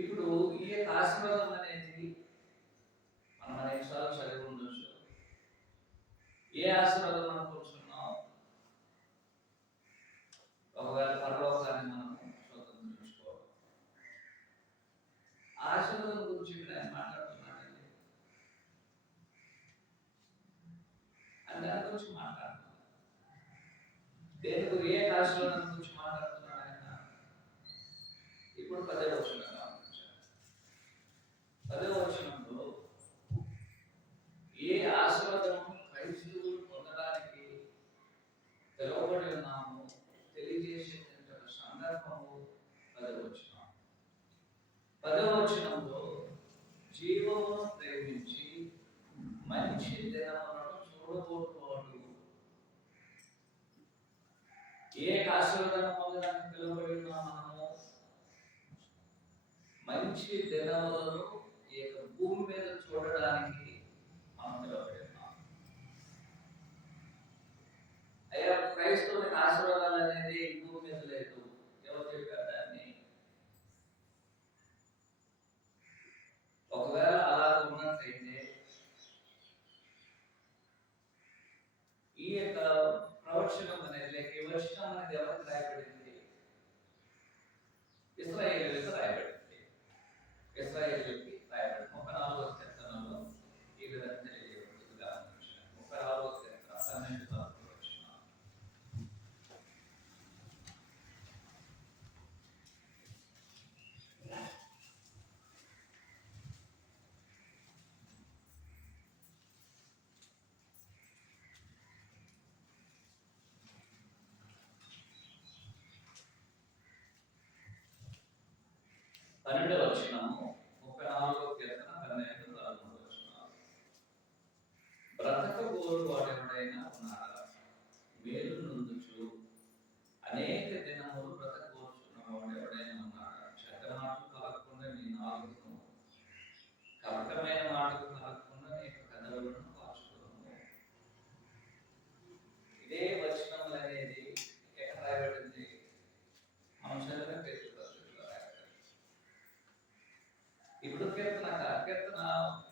ఇప్పుడు ఈ యొక్క ఆశీర్వాదం అనేది మనం అనేక సార్లు చదివి ఉండొచ్చు. ఏ ఆశీర్వాదం మనం కూర్చున్నాం? ఒకవేళ పరలోకాన్ని మనం స్వతంత్రించుకోవాలి. ఆశీర్వాదం గురించి ఇక్కడ ఆయన మాట్లాడుతున్నాడండి. అని దాని గురించి మాట్లాడుతున్నాం. దేనికి ఏ ఆశీర్వాదం గురించి మాట్లాడుతున్నాడు ఆయన? ఇప్పుడు 10వ వచనం గమనించాలి. 10వ వచనంలో ఏ ఆశీర్వాదం క్రైస్తవులు పొందడానికి పిలువబడి ఉన్నాము తెలియజేసే సందర్భము 10వ వచనం. 10వ వచనంలో జీవమును ప్రేమించి మంచి దినములను చూడబోతున్నవాడు ఏ ఆశీర్వాదం పొందడానికి పిలువబడి ఉన్నాము? మంచి దినములను ఈ యొక్క భూమి మీద చూడడానికి మనం పిలువబడి ఉన్నాం. అయ్యా, క్రైస్తవునికి ఆశీర్వాదాలు అనేది ఈ భూమి మీద లేదు. ఎవరు చెప్పారు దాన్ని? ఒకవేళ అలా ఉన్నట్లయితే ఈ యొక్క ప్రవచనం అనేది లేక ఈ వచనం అనేది ఎవరికి రాయబడింది? ఇశ్రాయేలీయులకు రాయబడింది. ఇశ్రాయేలీయులకి రాయబడింది. 34వ కీర్తనలో ఈ విధంగా తెలియజేయబడిందిగా 34వ కీర్తన 12వ వచనం. పన్నెండవ వచనము 34వ కీర్తన 12-13 వచనాలు. బ్రతకగోరు వాడెవడైనా ఉన్నాడా? మేలు నొందుచు అనేక దినములు బ్రతకగోరుచున్న వాడెవడైనా ఉన్నాడా? చెడ్డ మాటలు కలగకుండా నీ నాలుకను, కపటమైన మాటలు కలగకుండా నీ పెదవులను కాచుకోను. ఇదే వచనములు అనేది ఎక్కడ రాయబడింది? మనం చదివిన కీర్తనలో రాయబడింది. ఇప్పుడు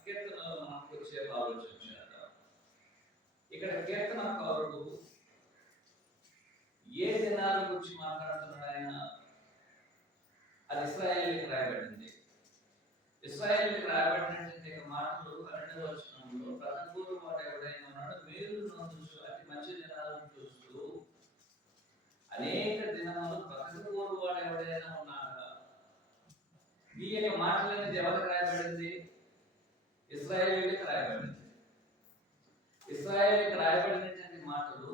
కీర్తనలో మనకు వచ్చే ఆలోచన చేద్దాం. ఇక్కడ కీర్తనకారుడు ఏ దినాల గురించి మాట్లాడుతున్నాడు ఆయన? అది ఇశ్రాయేలీయులకు రాయబడింది. ఇశ్రాయేలీయులకు రాయబడినటువంటి మాటలు 12వ వచనంలో బ్రతకగోరు వాడు ఎవడైనా ఉన్నాడు, మేలు నొందుచు అతి మంచి దినాలను చూస్తూ అనేక దినములు బ్రతకగోరు వాడు ఎవడైనా ఉన్నాడా? ఈ యొక్క మాటలు అనేది ఎవరికి రాయబడింది? ఇశ్రాయేలీయులకు రాయబడింది. ఇశ్రాయేలీయులకు రాయబడినటువంటి మాటలు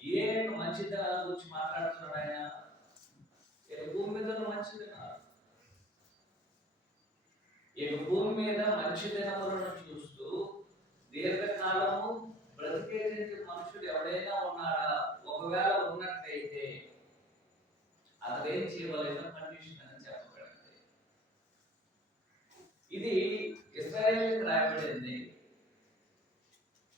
ఏ యొక్క మంచి దినాల గురించి మాట్లాడుతున్నాడు ఆయన? భూమి మీద మంచి దినాలు, ఈ భూమి మీద మంచి దినములను చూస్తూ దీర్ఘకాలము బ్రతికేటువంటి మనుషుడు ఎవడైనా ఉన్నాడా? ఒకవేళ ఉన్నట్లయితే అతడు ఏం చేయవలసిన కండిషన్ అని చెప్పబడింది. ఇది ఇశ్రాయేలీయులకు రాయబడింది.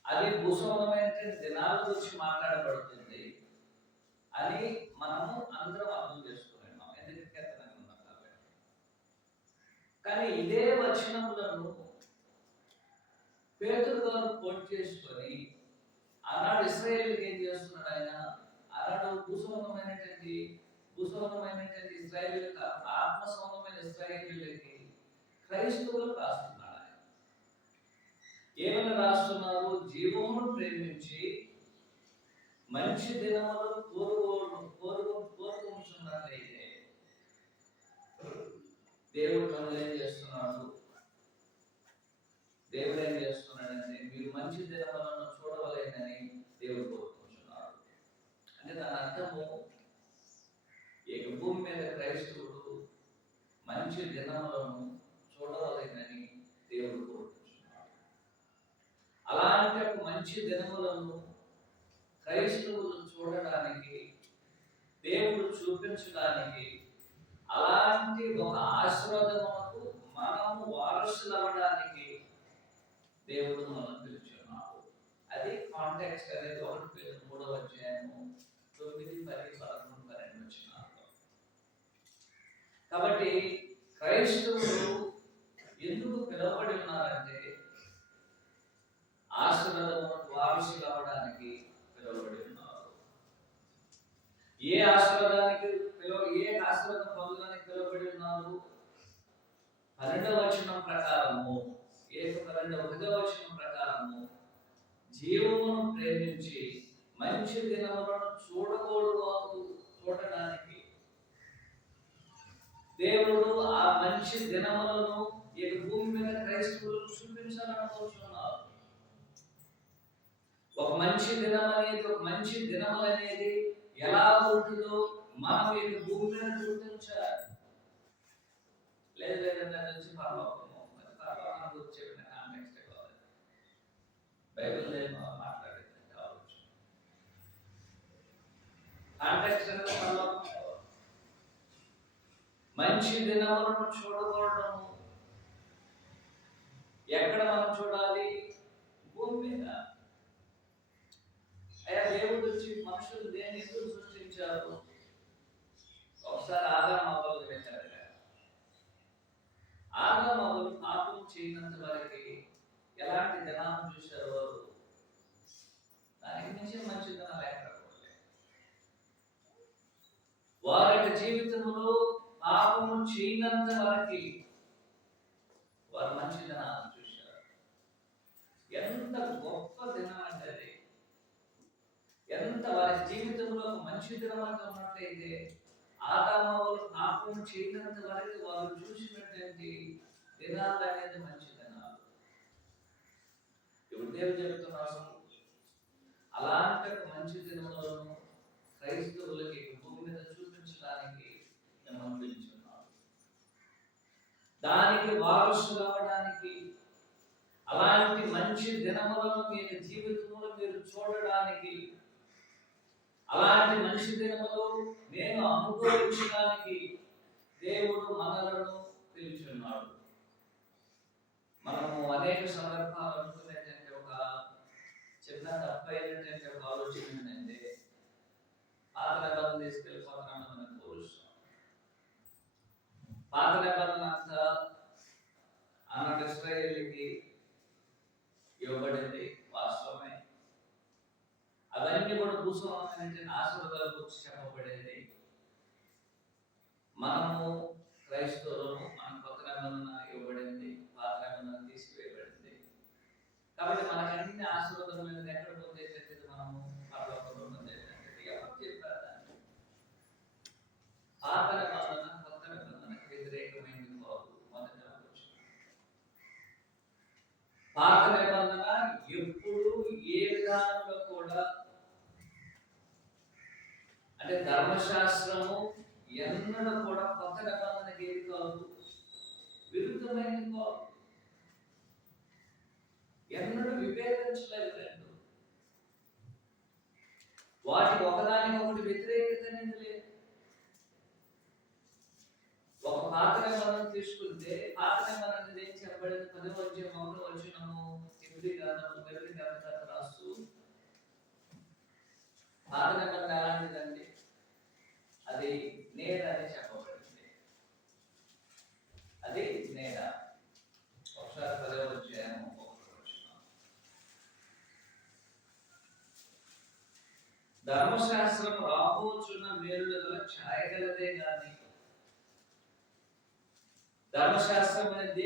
అది భూసంబంధమైన దినాల గురించి మాట్లాడబడుతుంది అని మనము అందరం అర్థం చేసుకున్నాం, ఎందుకంటే ఉన్నాం కాబట్టి. కానీ ఇదే వచనములను పేతురు గారు కోట్ చేసుకొని ఆనాడు ఇశ్రాయేలీయులకు ఏం చేస్తున్నాడు ఆయన? ఆనాడు భూసంబంధమైనటువంటి ఇశ్రాయేలీయులకు, ఆత్మ సంబంధమైన ఇశ్రాయేలీయులకి క్రైస్తవులకు రాస్తున్నాడు. ఏమని రాస్తున్నారు? జీవమును ప్రేమించి మంచి దినములు కోరుకుంటున్నట్లయితే దేవుడు మనల్ని ఏం చేస్తున్నాడు? దేవుడు ఏం చేస్తున్నాడంటే మీరు మంచి దినములను చూడవలేనని దేవుడు కోరుకుంటున్నాడు. అంటే దాని అర్థము ఈ భూమి మీద క్రైస్తవుడు మంచి దినములను చూడవలేనని దేవుడు కోరుకుంటున్నాడు. అలాంటి మంచి దినములను క్రైస్తవులు చూడడానికి, దేవుడు చూపించడానికి, అలాంటి ఒక ఆశీర్వాదములకు మనము వారసులు అవ్వడానికి దేవుడు మనం పిలుచున్నాడు. అది కాంటెక్స్ట్ అనేది 1 Peter 3వ అధ్యాయము 9, 10, 11, 12 వచనాలు. కాబట్టి క్రైస్తవులు ఎందుకు పిలువబడి ఉన్నారంటే ఆశీర్వాదములకు వారసులు కావడానికి పిలువబడి ఉన్నారు. ఏ ఆశీర్వాదం పొందడానికి పిలువబడి ఉన్నారు? 12వ వచనం ప్రకారము, 12వ వచనం ప్రకారము జీవమును ప్రేమించి మంచి దినములను చూడడానికి దేవుడు ఆ మంచి దినములను ఈ భూమి మీద క్రైస్తవులు చూపించాలనుకుంటున్నారు. ఒక మంచి దినములు అనేది ఎలా ఉంటుందో మనం ఈ భూమి మీద చూపించాలి. లేదంటే అది వచ్చి పరలోకము, పరలోకం గురించి చెప్పిన కాంటెక్స్ట్ కావాలి. బైబిల్ మాట్లాడేది కావచ్చు. కాంటెక్స్ట్ అనేది పరలోకం. మంచి దినములను చూడకూడము. ఎక్కడ మనం చూడాలి? భూమి మీద. అయ్యా దేవుడు వచ్చి మనుషులు దేన్ని ఎందుకు సృష్టించారు? ఒకసారి ఆదాము అవ్వలు పెట్టారు. ఆదాము అవ్వలు పాపం చేయనంత వరకు ఎలాంటి దినాలను చూశారు వారు? దానికి మించిన మంచి దినాలు ఎక్కడ వారి జీవితంలో పాపము చేయనంత వరకు వారు మంచి దినాలను చూశారు. ఎంత గొప్ప దినం అంటే అది! ఎంత వారి జీవితంలో మంచి దినమంతా ఉన్నట్టయితే ఆదాము పాపం చేయనంత వరకు వారు చూసినటువంటి దినాలు అనేది మంచి దినాలు. ఇప్పుడు దేవుడు చెబుతున్నారు, అలాంటి మంచి దినములను క్రైస్తవులకి భూమి మీద చూపించడానికి మిమ్మల్ని పిలుచున్నాను. దానికి వారసులు అవ్వడానికి, అలాంటి మంచి దినములను మీ జీవితంలో మీరు చూడడానికి, అలాంటి మంచి దినములు నేను అనుభవించడానికి దేవుడు మనలను పిలుచున్నాడు. మనము అనేక సందర్భాలు అనుకునేటువంటి ఒక చిన్న తప్పైనటువంటి ఒక ఆలోచన ఏంటంటే, పాత నిబంధన తీసుకెళ్ళిపోతున్నాను మనం పోలుస్తాం. పాత నిబంధన అంతా అన్నట్టు ఇశ్రాయేలుకి ఇవ్వబడింది, వాస్తవమే. అవన్నీ కూడా భూస్వామ్యానికి ఆశీర్వాదాల గురించి చెప్పబడేది. మనము క్రైస్తవులము, మన కొత్త నిబంధన ఇవ్వబడింది, పాత నిబంధన తీసివేయబడింది. కాబట్టి మనకి అన్ని ఆశీర్వాదాల మీద ఎక్కడ పొందేది? మనము పరలోకంలో పొందేది. ఎవరు చెప్పారు? పాత నిబంధన కొత్త నిబంధనకు వ్యతిరేకమైనది కాదు. మొదట పాత నిబంధన ఎప్పుడు ఏ విధానంలో కూడా, అంటే ధర్మశాస్త్రము ఎన్నడూ కూడా కొత్త నిబంధనకి ఏది కాదు, విరుద్ధమైనది కాదు. ఎన్నడూ విభేదించలేదు రెండు. వాటికి ఒకదానికి ఒకటి వ్యతిరేకత అనేది లేదు. ఒక పాత నిబంధన తీసుకుంటే, పాత నిబంధన ఏం చెప్పబడింది? 10వ అధ్యాయం 1వ వచనము ఎబ్రీ గ్రంథం రాస్తూ, పాత నిబంధన ఎలాంటిదండి? అది నేడ అని చెప్పబడింది. అది నేడ. ఒకసారి 10వ అధ్యాయం 1వ వచనం. ధర్మశాస్త్రం రాబోచున్న మేలుల ఛాయగలదే గాని, ధర్మశాస్త్రం అనేది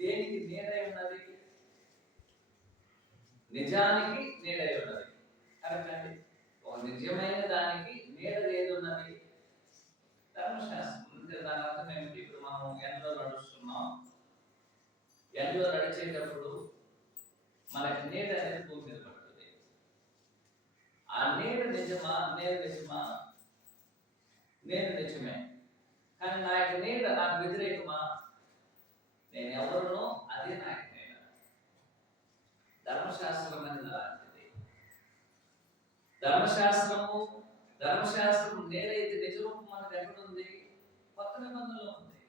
దేనికి నీడై ఉన్నది? నిజానికి నీడై ఉన్నది. కరెక్ట్ అండి? ఒక నిజమైన దానికి నీడ ఏది ఉన్నది? ధర్మశాస్త్రం. దాని అర్థం ఏమిటి? ఇప్పుడు మనం ఎండలో నడుస్తున్నాం. ఎండలో నడిచేటప్పుడు మనకి నీడ అనేది భూమి మీద పడుతుంది. ఆ నీడ నిజమా? నేను నిజమా? నేను నిజమే. కానీ నా యొక్క నీడ నాకు వ్యతిరేకమా? నేను ఎవరునో అదే నా యొక్క నీడ. ధర్మశాస్త్రం అనేది అలాంటిది. ధర్మశాస్త్రం నేడైతే నిజరూపం అనేది ఎక్కడుంది? కొత్త నిబంధనలో ఉంది.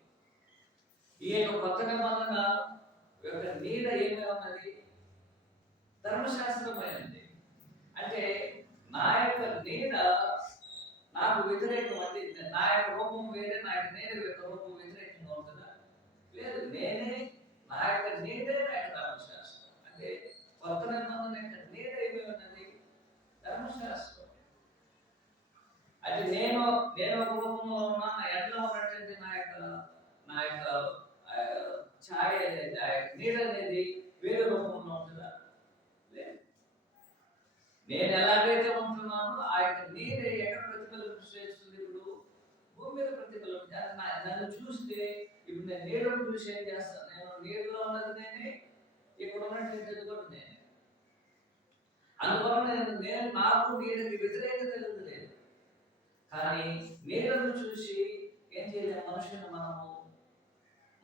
ఈ యొక్క కొత్త నిబంధన యొక్క నీడ ఏమై ఉన్నది? ధర్మశాస్త్రమైనది. అంటే నా యొక్క నీడ నాకు వ్యతిరేకం. అంటే నా యొక్క రూపం వేరే, నా యొక్క నీడ యొక్క రూపం వ్యతిరేకంగా ఉంటుందా? లేదు, నేనే నా యొక్క నీడే నా యొక్క ధర్మశాస్త్రం. అంటే కొత్త నిబంధన యొక్క నీడ ఏమి ఉన్నది? ధర్మశాస్త్రం. అంటే నేను ఒక రూపంలో ఉన్నా, నా ఎడ్లో ఉన్నటువంటి నా యొక్క ఛాయ అనేది, ఆ యొక్క నీడ అనేది వేరే రూపంలో ఉంటుందా? లేదు. నేను ఎలాగైతే ఉంటున్నానో ఆ యొక్క నీడ ఎక్కడ ప్రతిఫలం చేస్తుంది? ఇప్పుడు భూమి మీద ప్రతిఫలం. నన్ను చూస్తే ఇప్పుడు నేను నీడను చూసి ఏం చేస్తాను? నేను నీడలో ఉన్నది నేనే, ఇక్కడ ఉన్నటువంటిది కూడా నేనే. అందువల్ల నేను నాకు నీడకి వ్యతిరేకత లేదు. కానీ నీడను చూసి ఏం చేయలేము?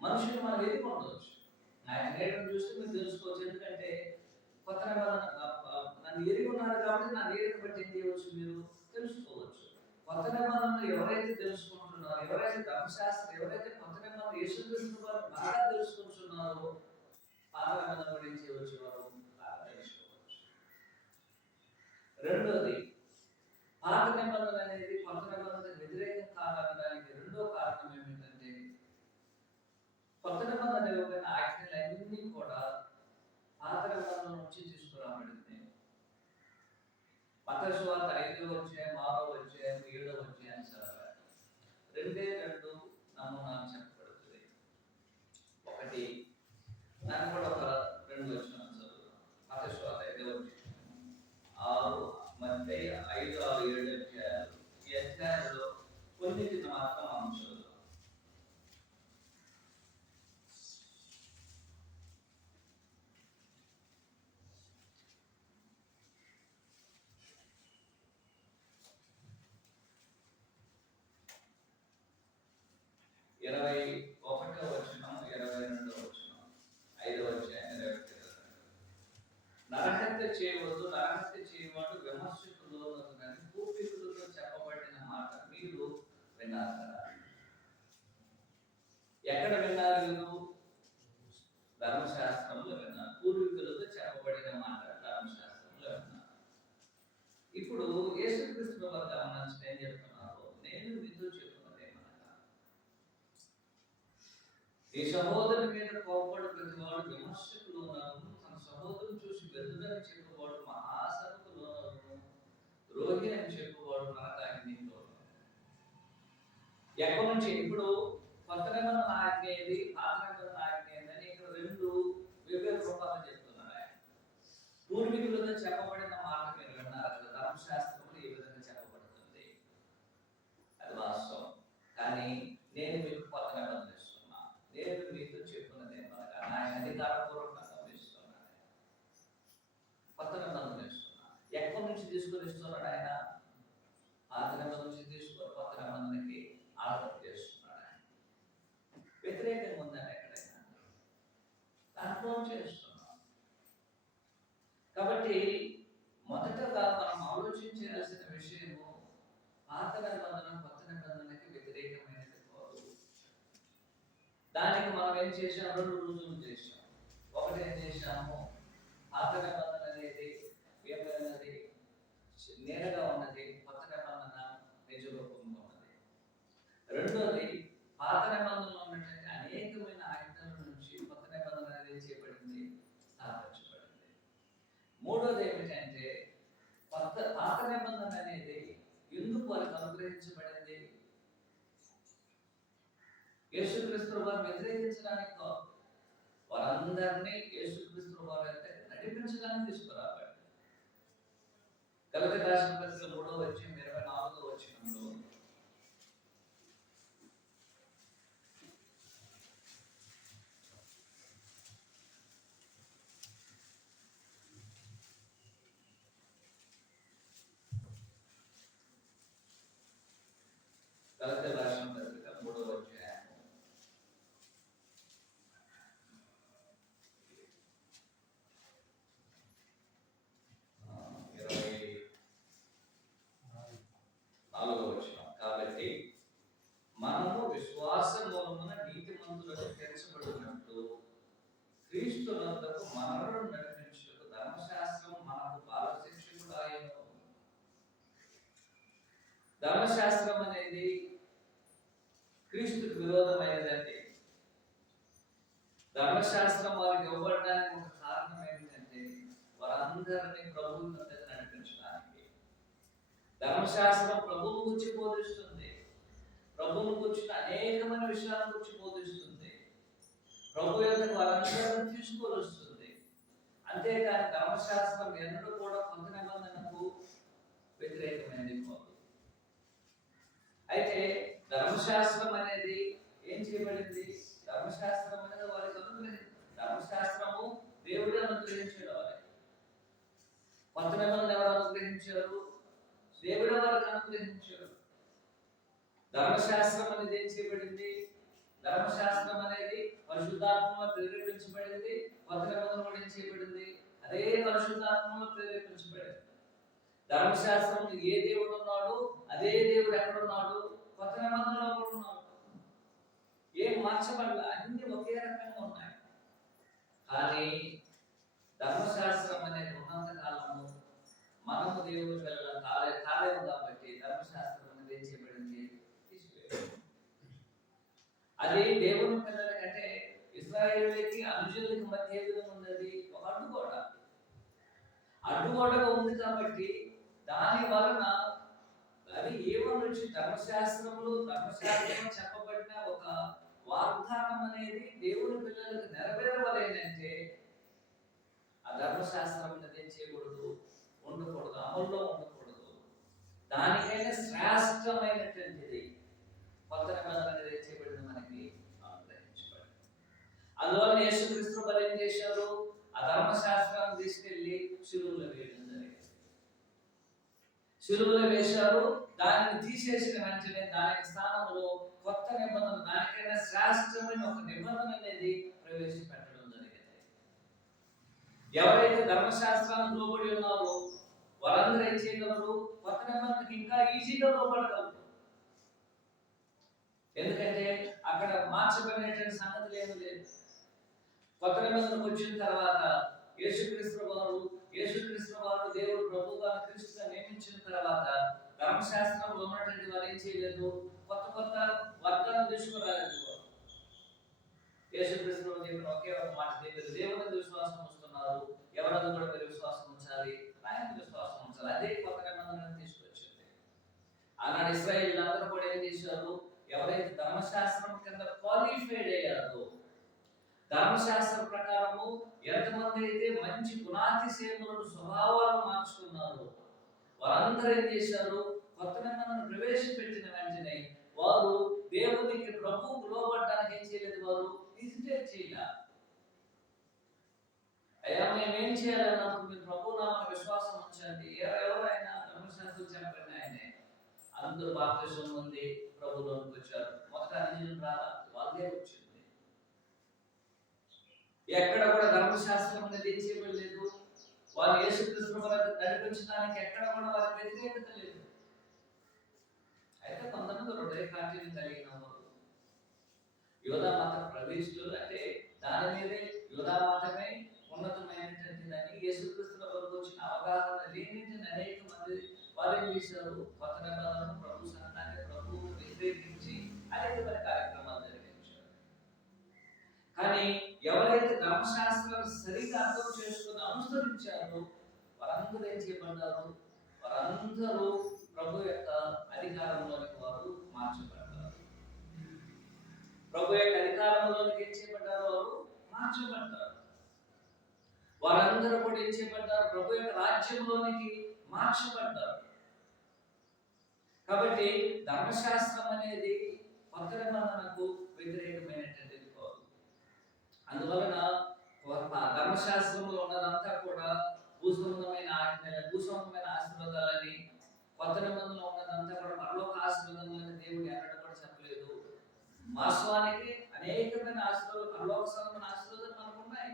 మనుషులు మనం ఎదిగి ఉండవచ్చు. ఆయన నీడను చూస్తే మీరు తెలుసుకోవచ్చు. ఎందుకంటే కొత్త నన్ను ఎరిగి ఉన్నారు కాబట్టి నా నీడను బట్టి ఏం చేయవచ్చు? మీరు తెలుసుకోవచ్చు. కొత్త నిబంధనలు ఎవరైతే తెలుసుకుంటున్నారో, ఎవరైతే ధర్మశాస్త్రం, ఎవరైతే కొత్త నిబంధన యేసుక్రీస్తు వారు బాగా తెలుసుకుంటున్నారో, పాత నిబంధన కూడా ఏం చేయవచ్చు? వారు బాగా తెలుసుకోవచ్చు. రెండోది, పాత నిబంధన అనేది కొత్త నిబంధనకు వ్యతిరేకం కాదనడానికి రెండో కారణం ఏమిటంటే, కొత్త నిబంధన ఇవ్వబడిన ఆజ్ఞలన్నీ కూడా పాత నిబంధన నుంచి తీసుకురాబడింది. మత్తయి సువార్త 5వ అధ్యాయం 6వ అధ్యాయం 7వ అధ్యాయం చదవాలి. రెండే రెండు నమూనాలు చెప్పబడుతుంది. ఒకటి, దాన్ని కూడా ఒక 2 వచనాలు చదువుతాం. మత్తయి సువార్త 5వ అధ్యాయం 6, మత్తయి 5, 6, 7 అధ్యాయాలు. ఈ అధ్యాయంలో కొన్నిటిని మాత్రం మనం చదువుతాం. నరహత్య చేయవద్దు, నరహత్య చేయవాడు విమర్శకులు కానీ పూర్వీకులతో చెప్పబడిన మాట మీరు విన్నారు కదా. ఎక్కడ విన్నారు? మీరు ధర్మశాస్త్రంలో విన్నారు. పూర్వీకులతో చెప్పబడిన మాట ధర్మశాస్త్రంలో విన్నారు. ఇప్పుడు యేసుక్రీస్తు వారు గమనించిన ఏం చెప్తున్నారు? నేను మీతో చెప్తున్నదేమనగా, ఈ సహోదరుని మీద కోపపడు ప్రతివాడు విమర్శకులు ఉన్నారు, తన సహోదరుని చూసి వెళ్తుందని చెప్పువాడు మహాసభకులు ఉన్నారు, ద్రోహి అని చెప్పువాడు నరకాగ్నిలో. ఎక్కడి నుంచి? ఇప్పుడు కొత్త నిబంధన ఆజ్ఞ ఏది, పాత నిబంధన ఆజ్ఞ ఏదని ఇక్కడ 2 వేర్వేరు రూపాలు చెప్తున్నారు ఆయన. పూర్వీకులతో చెప్పబడిన మాట మీరు విన్నారు కదా, ధర్మశాస్త్రంలో ఏ విధంగా చెప్పబడుతుంది, అది వాస్తవం. కానీ నేను మీకు కొత్త నిబంధన ఇస్తున్నా, నేను మీతో చెప్పున్నది ఏమనగా, ఆయన అధికారపూర్వకంగా ఇస్తున్నాను, కొత్త నిబంధన ఇస్తున్నా. ఎక్కడి నుంచి తీసుకొని ఇస్తున్నాడు ఆయన? పాత నిబంధన నుంచి తీసుకొని కొత్త నిబంధనకి ఆర్డర్ చేస్తున్నాడు ఆయన. వ్యతిరేకంగా ఉందని ఎక్కడైనా దాంట్లో చేస్తున్నాం. కాబట్టి మొదటగా మనం ఆలోచించాల్సిన విషయము, పాత నిబంధన కొత్త నిబంధనకి వ్యతిరేకమైనది కాదు. దానికి మనం ఏం చేసాం? 2 రుజువులు చేసాం. ఒకటి ఏం చేసాము? పాత నిబంధన అనేది ఏమైనది? నేరుగా ఉన్నది. కొత్త నిబంధన నిజ రూపంలో ఉన్నది. రెండోది, పాత నిబంధనలో ఉన్నటువంటి అనేకమైన ఆజ్ఞల నుంచి కొత్త నిబంధన అనేది చేయబడింది, స్థాపించబడింది. మూడోది ఏమిటంటే, పాత నిబంధన అనేది ఎందుకు వారికి అనుగ్రహించబడింది? యేసుక్రీస్తు వారు వ్యతిరేకించడానికి కాదు, వారందరినీ యేసుక్రీస్తు వారు అయితే నడిపించడానికి తీసుకురాబడి. గలతీ రాసిన పత్రిక 3వ అధ్యాయం 24వ వచనంలో, గలతీ రాసిన పత్రిక 3వ అధ్యాయం 24వ వచనం. కాబట్టి మనము విశ్వాస మూలమున నీతిమంతులకు తీర్చబడినట్లు క్రీస్తు వద్దకు మనలను నడిపించుటకు ధర్మశాస్త్రం మనకు బాలశిక్షకుడు ఆయను. ధర్మశాస్త్రం అనేది క్రీస్తుకు విరోధమైనదండి. ధర్మశాస్త్రం వారికి ఇవ్వబడడానికి ఒక కారణం ఏమిటంటే వారందరినీ ప్రభువు వద్దకు నడిపించడానికి. ధర్మశాస్త్రం ప్రభువును గురించి బోధిస్తుంది, ప్రభువును గురించిన అనేకమైన విషయాల గురించి బోధిస్తుంది, ప్రభు యొద్దకు వారందరినీ తీసుకొని వస్తుంది. అంతేకాని ధర్మశాస్త్రం ఎన్నడూ కూడా కొత్త నిబంధనకు వ్యతిరేకమైనది కాదు. అయితే ధర్మశాస్త్రం అనేది ఏం చేయబడింది? ధర్మశాస్త్రం అనేది వారికి ధర్మశాస్త్రము దేవుడే అనుగ్రహించాడు వారికి. కొత్త నిబంధన ఎవరు అనుగ్రహించారు? దేవుడే వారికి అనుగ్రహించాడు. ధర్మశాస్త్రం అనేది ఏం చేయబడింది? ధర్మశాస్త్రం అనేది పరిశుద్ధాత్మలో ప్రేరేపించబడింది. కొత్త నిబంధన కూడా ఏం చేయబడింది? అదే పరిశుద్ధాత్మలో ప్రేరేపించబడింది. ధర్మశాస్త్రం ఏ దేవుడు ఉన్నాడు, అదే దేవుడు ఎక్కడున్నాడు? కొత్త నిబంధనలో కూడా ఉన్నాడు. ఏం మార్చబడలే, అన్ని ఒకే రకంగా ఉన్నాయి. కానీ ధర్మశాస్త్రం అనేది ఉన్నంత కాలము మనము దేవుడు పిల్లల కాలేము కాబట్టి ధర్మశాస్త్రం అనేది ఏం చేయబడింది? తీసివేయబడింది. అది దేవుని పిల్లల కంటే ఇశ్రాయేలుకి అనుజులకి మధ్య ఏ విధంగా ఉన్నది? ఒక అడ్డుగోడగా ఉంది కాబట్టి దాని వలన అది ఏమనొచ్చి ధర్మశాస్త్రంలో చెప్పబడిన ఒక వాగ్దానం అనేది దేవుని పిల్లలకు నెరవేరవలేనంటే ఆ ధర్మశాస్త్రం అనేది చేయకూడదు, ఉండకూడదు, అమల్లో ఉండకూడదు. దానికైనా శ్రేష్టమైనటువంటిది కొత్త నిబంధన అనేది చేయబడింది, మనకి అనుగ్రహించబడింది. అందువల్ల యేసుక్రీస్తు వారు ఏం చేశారు? ఆ ధర్మశాస్త్రాన్ని తీసుకెళ్లి శిలువలో వేయడం జరిగింది. శిలువలో వేశారు. దానిని తీసేసిన వెంటనే దానికి స్థానంలో కొత్త నిబంధన, దానికైనా శ్రేష్టమైన ఒక నిబంధన అనేది ప్రవేశపెట్టడం జరిగింది. ఎవరైతే ధర్మశాస్త్రానికి లోబడి ఉన్నారో వారందరూ ఏం చేయగలరు? కొత్త నిబంధనకి ఇంకా ఈజీగా లోబడగలరు. ఎందుకంటే అక్కడ మార్చబడినటువంటి సంగతులు ఏమీ లేదు. కొత్త నిబంధనకు వచ్చిన తర్వాత యేసుక్రీస్తు వారు దేవుడు ప్రభువుగా క్రీస్తుగా నియమించిన తర్వాత ధర్మశాస్త్రంలో ఉన్నటువంటి వారు ఏం చేయలేదు? కొత్త వర్గాలను తీసుకురాలేదు. యేసుక్రీస్తు చెప్పిన ఒకే ఒక మాట, దేవుని విశ్వాసం ఉంచుతున్నారు, ఎవరందరూ కూడా మీరు విశ్వాసం ఉంచాలి, ఆయన విశ్వాసం ఉంచాలి. అదే కొత్త నిబంధనను తీసుకొచ్చింది. ఆనాడు ఇశ్రాయేలు అందరూ కూడా ఏం చేశారు? ఎవరైతే ధర్మశాస్త్రం కింద క్వాలిఫైడ్ అయ్యారో, ధర్మశాస్త్రం ప్రకారము ఎంతమంది అయితే మంచి గుణాతిశయములను స్వభావాలను మార్చుకున్నారు వారందరూ ఏం చేశారు? కొత్త నిబంధనను ప్రవేశపెట్టిన వెంటనే వారు దేవునికి ప్రభువుకు లోబడడానికి ఏం చేయలేదు? వారు హెసిటేట్ చేయలే. అయ్యా మేమేం చేయాలన్నప్పుడు మీరు ప్రభు నామమున విశ్వాసం ఉంచండి. ఎవరైనా ధర్మశాస్త్రం చెప్పండి ఆయనే. అందరూ బాప్తిసం పొంది ప్రభువులోకి వచ్చారు. మొదట అన్యులు రాలా, వాళ్ళే వచ్చింది. ఎక్కడ కూడా ధర్మశాస్త్రం అనేది ఏం చేయబడలేదు. వాళ్ళు యేసుక్రీస్తు వారిని నడిపించడానికి ఎక్కడ కూడా వారికి వ్యతిరేకత లేదు. అయితే కొంతమంది హృదయ కాఠిన్యం కలిగిన వారు, యోధా మత ప్రవేశితులు, అంటే దాని మీదే యోధా మతమే ఉన్నతమైనటువంటిదని యేసుక్రీస్తు వరకు వచ్చిన అవగాహన లేని అనేక మంది వారు ఏం చేశారు? కొత్త నిబంధనను ప్రభు సంఘాన్ని ప్రభువును వ్యతిరేకించి అనేకమైన కార్యక్రమాలు జరిగించారు. కానీ ఎవరైతే ధర్మశాస్త్రాన్ని సరిగా అర్థం చేసుకుని అనుసరించారో వారందరూ ఏం చేయబడ్డారు? వారందరూ ప్రభు యొక్క అధికారంలోనికి వారు మార్చబడ్డారు. ప్రభు యొక్క అధికారంలోనికి ఏం చేయబడ్డారు? వారు మార్చబడ్డారు. వారందరూ కూడా ఏం చేయబడ్డారు? ప్రభు యొక్క రాజ్యంలోనికి మార్చబడ్డారు. కాబట్టి ధర్మశాస్త్రం అనేది కొత్త నిబంధనకు వ్యతిరేకమైనటువంటిది కాదు. అందువలన ధర్మశాస్త్రంలో ఉన్నదంతా కూడా భూసంబంధమైన ఆజ్ఞలు, భూసంబంధమైన ఆశీర్వాదాలని, కొత్త నిబంధనలో ఉన్నదంతా కూడా పరలోక ఆశీర్వాదాలని దేవుడు ఎన్నడూ కూడా చెప్పలేదు. వాస్తవానికి అనేకమైన ఆశీర్వాదాలు, పరలోక సంబంధమైన ఆశీర్వాదాలు మనకు ఉన్నాయి.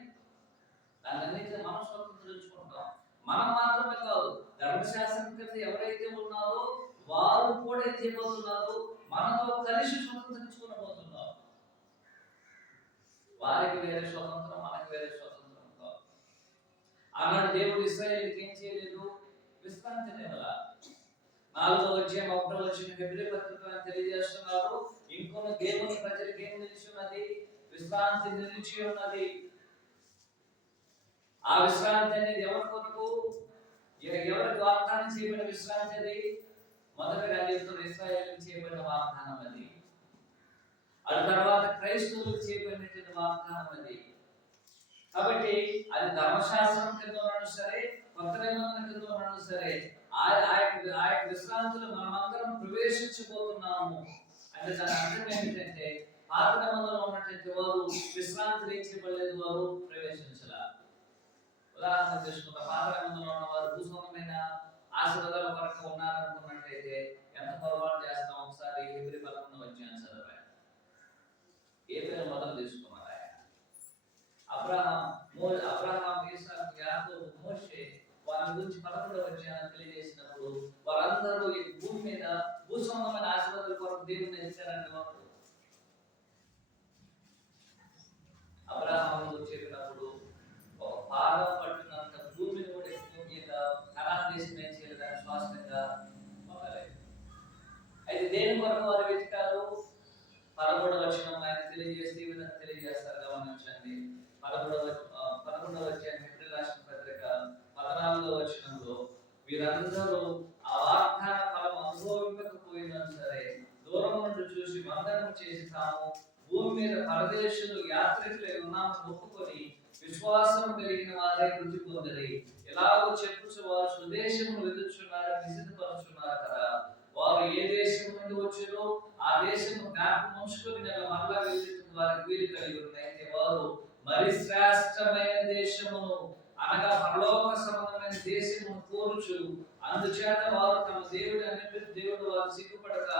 దాన్నింటినీ మనం స్వతంత్రించుకుంటాం. మనం మాత్రమే కాదు, ధర్మశాస్త్రం కింద ఎవరైతే ఉన్నారో వారు కూడా ఏం చేయబోతున్నారు? మనతో కలిసి స్వతంత్రించుకోబోతున్నారు. వారికి వేరే స్వతంత్రం, మనకి వేరే స్వతంత్రం కాదు. ఆనాడు దేవుడు ఇశ్రాయేలుకి ఏం చేయలేదు? విశ్రాంతినివ్వలా. 4వ అధ్యాయం 1వ వచనం హెబ్రీ పత్రిక తెలియజేస్తున్నారు. ఇంకొన్ని దేవుని ప్రజలకు ఏం తెలిసినది? విశ్రాంతి నిలిచి ఉన్నది. ఆ విశ్రాంతి అనేది ఎవరి కొరకు, ఎవరికి వాగ్దానం చేయబడిన విశ్రాంతి అది? మొదటగా చెప్తున్న ఇశ్రాయేలుకు చేయబడిన వాగ్దానం అది. అది తర్వాత క్రైస్తవులకు చేయబడినటువంటి వాగ్దానం అది. కాబట్టి అది ధర్మశాస్త్రం కింద ఉన్నాడు సరే, కొత్త నిబంధన కింద ఉన్నాడు సరే, ఆ యొక్క విశ్రాంతిలో మనమందరం ప్రవేశించబోతున్నాము. అంటే దాని అర్థం ఏమిటంటే, పాత నిబంధనలో ఉన్నటువంటి వారు విశ్రాంతి ఇచ్చబడలేదు, వారు ప్రవేశించాల. ఉదాహరణ తీసుకుంటా, పాత నిబంధనలో ఉన్న వారు భూస్వంగమైన ఆశీర్వాదాల కొరకు ఉన్నారనుకున్నట్లయితే ఎంత పొరపాటు చేస్తాం. ఒకసారి హెబ్రీ 11వ అధ్యాయం చదవాలి. ఏ పేరు మొదలు తీసుకున్నారు? అబ్రహాం, ఇస్సాకు, యాకోబు, మోషే వారి గురించి 11వ అధ్యాయం తెలియజేసినప్పుడు వారందరూ ఈ భూమి మీద భూస్వంగమైన ఆశీర్వాదాల కొరకు దేవుని ఇచ్చారని వారు అబ్రహాము చెప్పినప్పుడు ఒక పాదం పట్టినంత భూమిని కూడా కనాన్ దేశం ఏం చేయలేదని స్పష్టంగా మొదలైంది. అయితే దేని కొరకు వారు వెతికారు? 11వ వచనం ఆయన తెలియజేస్తే ఈ విధంగా తెలియజేస్తారు, గమనించండి. 11వ అధ్యాయం హెబ్రీ రాసిన పత్రిక 14వ వచనంలో వీరందరూ ఆ వాగ్దాన ఫలం అనుభవించకపోయినా సరే దూరం నుండి చూసి వందనం చేసి తాము భూమి మీద పరదేశులు యాత్రికులై ఉన్నామని ఒప్పుకొని విశ్వాసం కలిగిన వారే వృద్ధి పొందిరి. ఎలాగో చెప్పుచు వారు స్వదేశమును వెతుకుచున్నారని నిశ్చితపరుచున్నారు కదా. వారు ఏ దేశం నుండి వచ్చారో ఆ దేశము జ్ఞాపకం ఉంచుకొని మరలా వెళ్ళి వారికి వీలు కలిగి ఉన్నాయి. అయితే వారు మరి శ్రేష్టమైన దేశమును అనగా పరలోక సంబంధమైన దేశమును కోరుచు, అందుచేత వారు తమ దేవుడు అన్నిటి దేవుడు వారు సిగ్గుపడక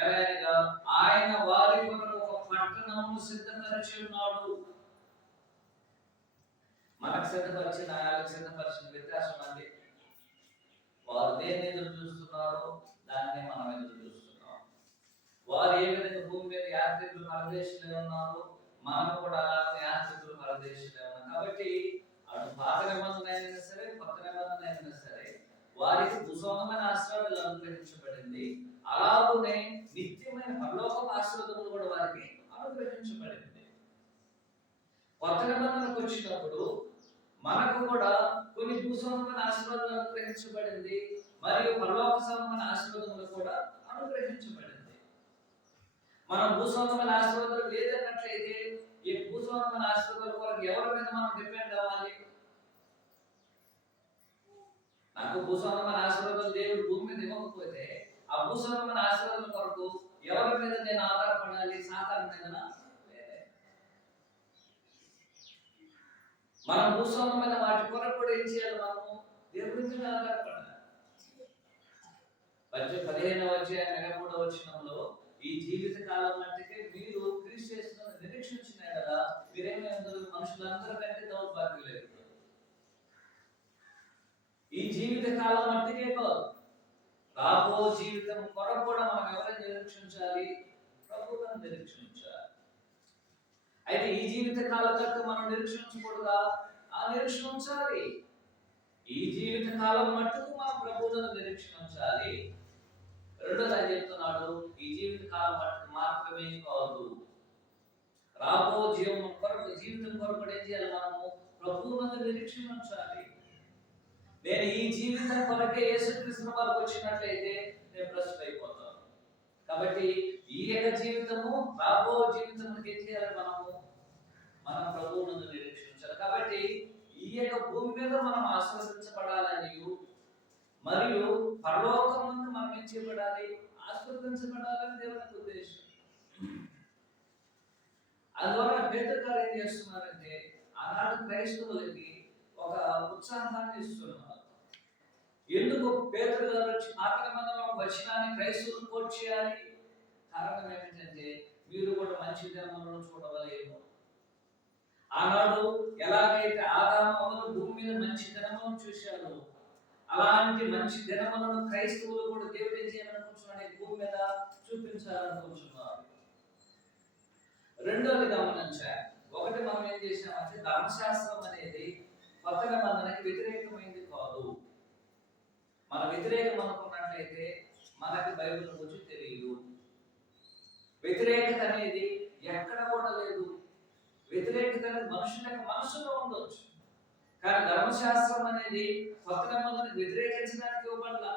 ఎలాగా ఆయన వారి కొరకు ఒక పట్టణమును సిద్ధపరిచి ఉన్నాడు. మనకు సిద్ధపరిచిన ఆయనకు సిద్ధపరిచిన వ్యత్యాసం అండి. వారు దేన్ని ఎదురు చూస్తున్నారో దాన్నే మనం ఎదురు చూస్తున్నాం. వారు ఏ విధంగా భూమి మీద యాత్రికులు పరదేశంలో ఉన్నారు, మనం కూడా అలాగే యాత్రికులు పరదేశంలో ఉన్నాం. కాబట్టి అటు పాత నిబంధన అయినా సరే, కొత్త నిబంధన అయినా సరే వారికి భూస్వంగమైన ఆశీర్వాదాలు అనుగ్రహించబడింది. అలాగే నిత్యమైన పరలోక ఆశీర్వాదములు కూడా వారికి అనుగ్రహించబడింది. కొత్త నిబంధనకు వచ్చినప్పుడు మనకు కూడా కొన్ని భూస్వంగమైన ఆశీర్వాదాలు అనుగ్రహించబడింది, మరియు పరలోక సంబంధమైన ఆశీర్వాదములు కూడా అనుగ్రహించబడింది. మనం భూస్వంగమైన ఆశీర్వాదాలు లేదన్నట్లయితే ఈ భూస్వంగమైన ఆశీర్వాదాల కొరకు ఎవరి మీద మనం డిపెండ్ అవ్వాలి? నాకు భూస్వంగమైన ఆశీర్వాదాలు దేవుడు భూమి మీద ఇవ్వకపోతే ఆ భూస్వంగమైన ఆశీర్వాదాల కొరకు ఎవరి మీద నేను ఆధారపడాలి? సాతాను మీదనా? మనం భూస్వంగమైన వాటి కొరకు కూడా ఏం చేయాలి? మనము దేవుడి మీద ఆధారపడాలి. 15వ అధ్యాయం 23వ వచనంలో ఈ జీవిత కాలం మట్టికే మీరు క్రీస్తు యేసును నిరీక్షించిన కదా మీరేమో మనుషులందరికంటే దౌర్భాగ్యులు. ఈ జీవిత కాలం మట్టికే కాదు, రాబో జీవితం కొరకు కూడా మనం ఎవరైనా నిరీక్షించాలి? ప్రభువును నిరీక్షించాలి. అయితే ఈ జీవిత కాలం వరకు మనం నిరీక్షించకూడదా? ఆ నిరీక్షణ ఉంచాలి. ఈ జీవిత కాలం మట్టుకు మనం ప్రభువును నిరీక్షించాలి. రెండోది ఆయన చెప్తున్నాడు, ఈ జీవిత కాలం మట్టుకు మాత్రమే కాదు, రాబో జీవితం కొరకు ఏం చేయాలి? మనము ప్రభువును నిరీక్షణ ఉంచాలి. నేను ఈ జీవితం కొరకే యేసుక్రీస్తు వారికి వచ్చినట్లయితే నేను ప్రస్తుతం అయిపోతాను. కాబట్టి ఈ యొక్క జీవితము రాబో జీవితానికి ఏం చేయాలి? మనం ప్రభువును నిరీక్షించాలి. కాబట్టి ఈ యొక్క భూమి మీద మనం ఆశీర్వదించబడాలని మరియు పరలోకం ముందు మనం ఏం చేయబడాలి? ఆశీర్వదించబడాలని దేవుని ఉద్దేశం. అందువల్ల పేతురు గారు ఏం చేస్తున్నారంటే ఆనాడు క్రైస్తవులకి ఒక ఉత్సాహాన్ని ఇస్తున్నారు. ఎందుకు పేతురు గారు వచ్చి పాత నిబంధనలో వచనాన్ని క్రైస్తవులు కోట్ చేయాలి? కారణం ఏమిటంటే మీరు కూడా మంచి దినములను చూడవలేము. ఆనాడు ఎలాగైతే ఆదాము అవ్వలు భూమి మీద మంచి దినములను చూశారు, అలాంటి మంచి దినములను క్రైస్తవులు కూడా దేవుడు ఏం చేయాలనుకుంటున్నాడు? భూమి మీద చూపించాలనుకుంటున్నారు. రెండోది గమనించాలి. ఒకటి మనం ఏం చేసామంటే ధర్మశాస్త్రం అనేది కొత్త నిబంధనకి వ్యతిరేకమైంది కాదు. మన వ్యతిరేకం అనుకున్నట్లయితే మనకి బైబిల్ గురించి తెలియదు. వ్యతిరేకత అనేది ఎక్కడ కూడా లేదు. వ్యతిరేకత అనేది మనుషుల యొక్క మనసులో ఉండొచ్చు. కానీ ధర్మశాస్త్రం అనేది కొత్త నిబంధనకు వ్యతిరేకించడానికి ఇవ్వబడాల.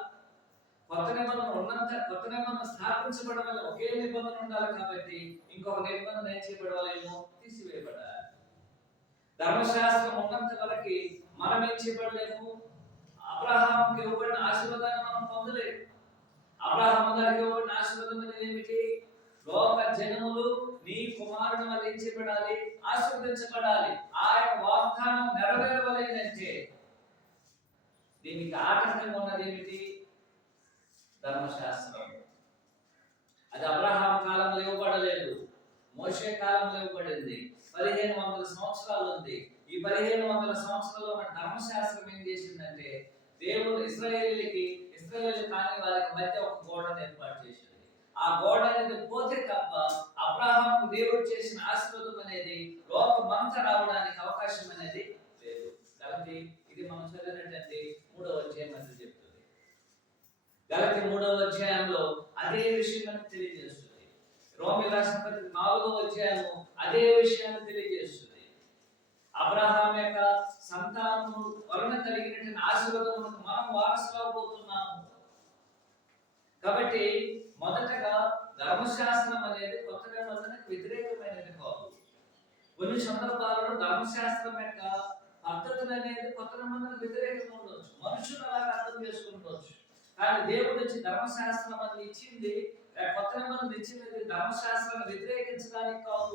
కొత్త నిబంధన స్థాపించబడడం వల్ల ఒకే నిబంధన ఉండాలి కాబట్టి ఇంకొక నిబంధన ఏం చేయబడలేమో తీసివేయబడాలి. ధర్మశాస్త్రం ఉన్నంత వరకు మనం ఏం చేయబడలేము. అబ్రహాముకి ఇవ్వబడిన ఆశీర్వాదాన్ని మనం పొందలేము. అబ్రహాము గారికి ఇవ్వబడిన ఆశీర్వాదం అనేది ఏమిటి? లోక జనములు నీ కుమారుని వల్ల ఏం చేయబడాలి? ఆశీర్వదించబడాలి. ఆ యొక్క వాగ్దానం నెరవేరవలేనంటే దీనికి ఆటంకంగా ఉన్నది ఏమిటి? ధర్మశాస్త్రం. అది అబ్రహాం కాలంలో ఇవ్వబడలేదు, మోషే కాలంలో ఇవ్వబడింది. 1500 సంవత్సరాలు ఉంది. ఈ 1500 సంవత్సరాల్లో మన ధర్మశాస్త్రం ఏం చేసిందంటే దేవుడు ఇశ్రాయేలు కాని వారికి మధ్య ఒక గోడను ఏర్పాటు చేసింది. ఆ గోడ అనేది పోతే తప్ప అబ్రహాంకు దేవుడు చేసిన ఆశీర్వాదం అనేది లోకమంతా రావడానికి అవకాశం అనేది లేదు. కాబట్టి ఇది మనం చదివినటువంటి 3వ అధ్యాయం అని చెప్తుంది. గలతీ 3వ అధ్యాయంలో అదే విషయం మనకు తెలియజేస్తుంది. రోమీ రాసిన పత్రిక 4వ అధ్యాయము అదే విషయాన్ని తెలియజేస్తుంది. అబ్రహాం యొక్క సంతానము వలన కలిగినటువంటి ఆశీర్వాదములకు మనం వారసులు అవబోతున్నాము. కాబట్టి మొదటగా ధర్మశాస్త్రం అనేది కొత్త నిబంధనకు వ్యతిరేకమైనది కాదు. కొన్ని సందర్భాలలో ధర్మశాస్త్రం యొక్క పద్ధతులు అనేది కొత్త నిబంధనకు వ్యతిరేకంగా ఉండవచ్చు. మనుషులు అలాగా అర్థం చేసుకుంటవచ్చు. కానీ దేవుడు వచ్చి ధర్మశాస్త్రం అని ఇచ్చింది, కొత్త నిబంధన ఇచ్చినది ధర్మశాస్త్రాన్ని వ్యతిరేకించడానికి కాదు.